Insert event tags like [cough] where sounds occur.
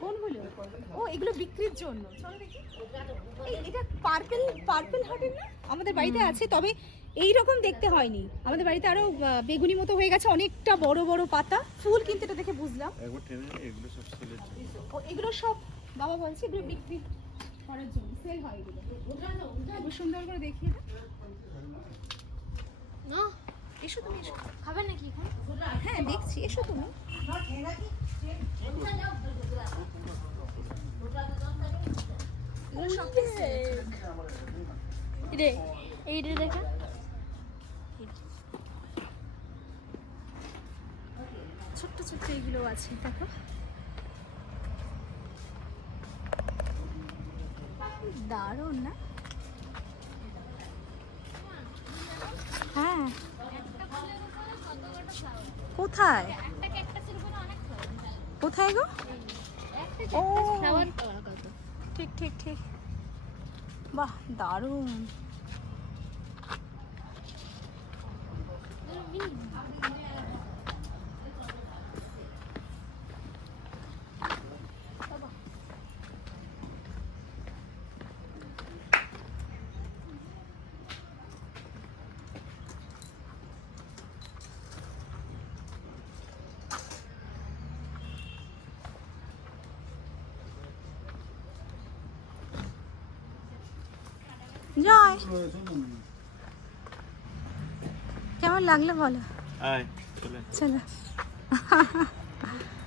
কোনগুলো ও এগুলো বিক্রির জন্য। চলো দেখি। এটা পার্পল পার্পল হার্টের না? আমাদের বাড়িতে আছে তবে এই রকম দেখতে হয়নি। আমাদের বাড়িতে আরও বেগুনি মতো হয়ে গেছে অনেকটা বড় বড় পাতা। ফুল কিন্তু এটা দেখে বুঝলাম। এগুলো সব বাবা বলছে এগুলো বিক্রি করার জন্য সেল হয় এগুলো। সুন্দর করে দেখিয়ে দাও না এসো তুমি এসো। খাবেন নাকি এখন? হ্যাঁ দেখছি এসো তুমি। এগুলো সব রে এই রে দেখেন ছোট্ট ছোট্ট এগুলো আছে দেখো। দারুণ না? হ্যাঁ। কোথায়? কোথায় গো? একটা ও। ফ্লাওয়ার পাওয়া কত ঠিক ঠিক ঠিক বাহ দারুণ জয়। কেমন লাগল বলো? চলো। [laughs]